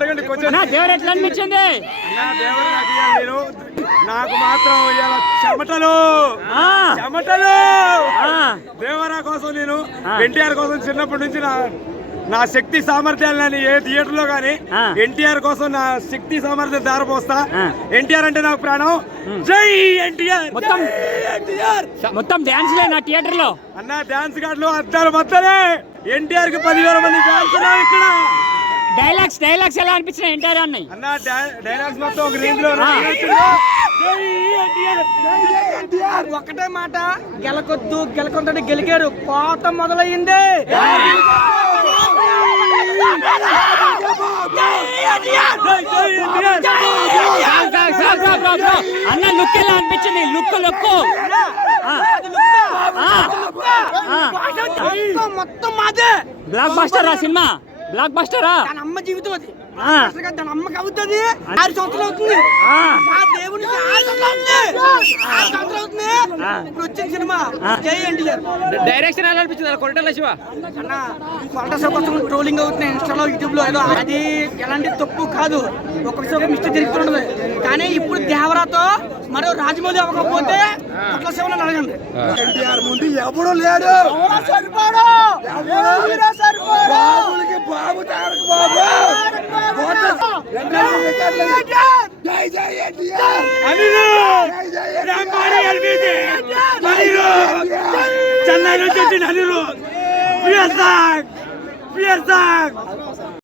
అడగండి కొంచెం. దేవుడు ఎట్లా అనిపించింది? నాకు మాత్రం చెమటలు దేవరా కోసం నేను ఎన్టీఆర్ కోసం చిన్నప్పటి నుంచి నా శక్తి సామర్థ్యాలని ఏ థియేటర్ లో గానీ ఎన్టీఆర్ కోసం నా శక్తి సామర్థ్యం దారపోస్తా. ఎన్టీఆర్ అంటే నాకు ప్రాణం. జై ఎన్టీఆర్. మొత్తం డాన్స్ లే నా థియేటర్ లో అన్న. డాన్స్ గార్డులు అద్దాలు మొత్తలే. ఎన్టీఆర్ కి 10,000 మంది డాన్స్ ఇక్కడ. డైలాగ్స్ ఎలా అనిపించినాయి ఎన్టీఆర్ అన్నాయి అన్న? డైలాగ్స్ మొత్తం ఒక రేంజ్ లో. ఒకటే మాట, గెలకొద్దు గెలకొద్దు గెలికారు, కోత మొదలయ్యింది. అన్న లుక్ ఎలా అనిపించింది? లుక్ మొత్తం మాదే. Block buster cinema. బ్లాక్ బస్టరా? దాని అమ్మ జీవితం అది. దాని అమ్మకి అవుతుంది. 6 సంవత్సరాలు అవుతుంది. మా దేవుని 6 సంవత్సరాలు అవుతుంది. ఇప్పుడు వచ్చిన సినిమా జై ఎన్టీఆర్. డైరెక్షన్ ఎలా అనిపించింది? కొరటాల శివ అన్న కొరటాల కోసం ట్రోలింగ్ అవుతున్నాయి ఇన్స్టాలో, యూట్యూబ్ లో. ఏదో అది ఎలాంటి తప్పు కాదు, ఒక్కొక్కసారి ఒక మిస్టేక్ జరుగుతుంటది. కానీ ఇప్పుడు దేవరాతో మరో రాజమౌళి అవ్వకపోతే కొరటాల శివలో అడగండి. ఎన్టీఆర్ ముందు ఎవడు లేడు. బాబు తారక బాబు చెన్నై నుంచి వచ్చిన అనిరు.